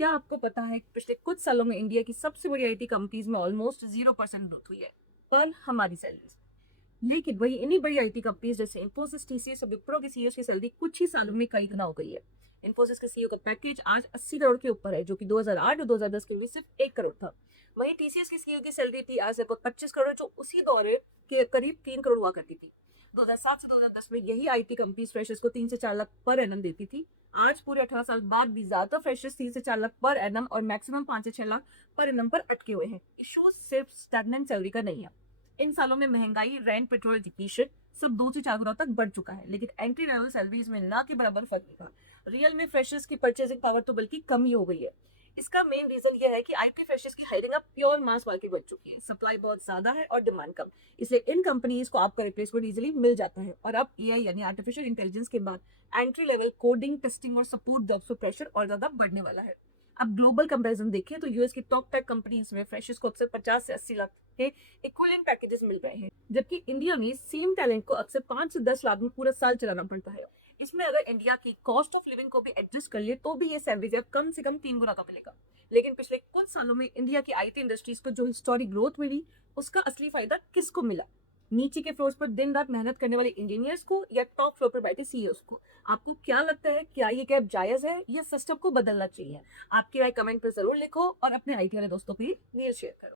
क्या आपको पता है कि पिछले कुछ सालों में इंडिया की सबसे बड़ी आईटी कंपनीज में ऑलमोस्ट 0% ग्रोथ हुई है पर हमारी सैलरीज। लेकिन वही इन्हीं बड़ी आईटी कंपनीज जैसे इन्फोसिस, टीसीएस और विप्रो के सीईओ की सैलरी कुछ ही सालों में कई गुना हो गई है। इन्फोसिस के सीईओ का पैकेज आज 80 करोड़ के ऊपर है, जो कि 2008 और 2010 के लिए सिर्फ 1 करोड़ था। वहीं टीसीएस की सीईओ की सैलरी थी आज लगभग 25 करोड़, जो उसी दौर के करीब 3 करोड़ हुआ करती थी। 2007 से 2010 में यही आईटी कंपनीज फ्रेशर्स को 3 से 4 लाख पर एनम देती थी। आज पूरे 18 साल बाद भी ज्यादा फ्रेशर्स 3 से 4 लाख पर एनम और मैक्सिमम 5 से 6 लाख पर एनम पर अटके हुए हैं। इशू सिर्फ स्टैग्नेंट सैलरी का नहीं है। इन सालों में महंगाई, रेंट, पेट्रोल, डिप्लीशन सब 2 से 4 गुना तक बढ़ चुका है, लेकिन एंट्री लेवल सैलरीज में ना के बराबर फर्क नहीं पड़ा। रियल में फ्रेशर्स की परचेसिंग पावर तो बल्कि कम ही हो गई है। इसका मेन रीजन ये है कि आईटी फ्रेशर्स की हायरिंग अब प्योर मास मार्केट बन चुकी है। सप्लाई बहुत ज्यादा है और डिमांड कम, इसलिए इन कंपनीज को आपका रिप्लेसमेंट इजीली मिल जाता है। और अब एआई यानी आर्टिफिशियल इंटेलिजेंस के बाद एंट्री लेवल कोडिंग, टेस्टिंग और सपोर्ट जॉब्स पर प्रेशर और ज्यादा बढ़ने वाला है। अब ग्लोबल कंपैरिजन देखें तो यूएस की टॉप टेक कंपनीज में फ्रेशर्स को अक्सर 50 से 80 लाख के इक्विवेलेंट पैकेजेस मिल रहे हैं, जबकि इंडिया में सेम टैलेंट को अक्सर 5 से 10 लाख में पूरा साल चलाना पड़ता है। इसमें अगर इंडिया की कॉस्ट ऑफ लिविंग को भी एडजस्ट कर लिए तो भी ये सैलरी अब कम से कम 3 गुना का मिलेगा। लेकिन पिछले कुछ सालों में इंडिया की आईटी इंडस्ट्रीज को जो हिस्टोरिक ग्रोथ मिली, उसका असली फायदा किसको मिला? नीचे के फ्लोर्स पर दिन रात मेहनत करने वाले इंजीनियर्स को या टॉप फ्लोर पर बैठे सीईओs को? आपको क्या लगता है, क्या ये गैप जायज है या सिस्टम को बदलना चाहिए? आपकी राय कमेंट पर जरूर लिखो और अपने आईटी वाले दोस्तों को भी शेयर करो।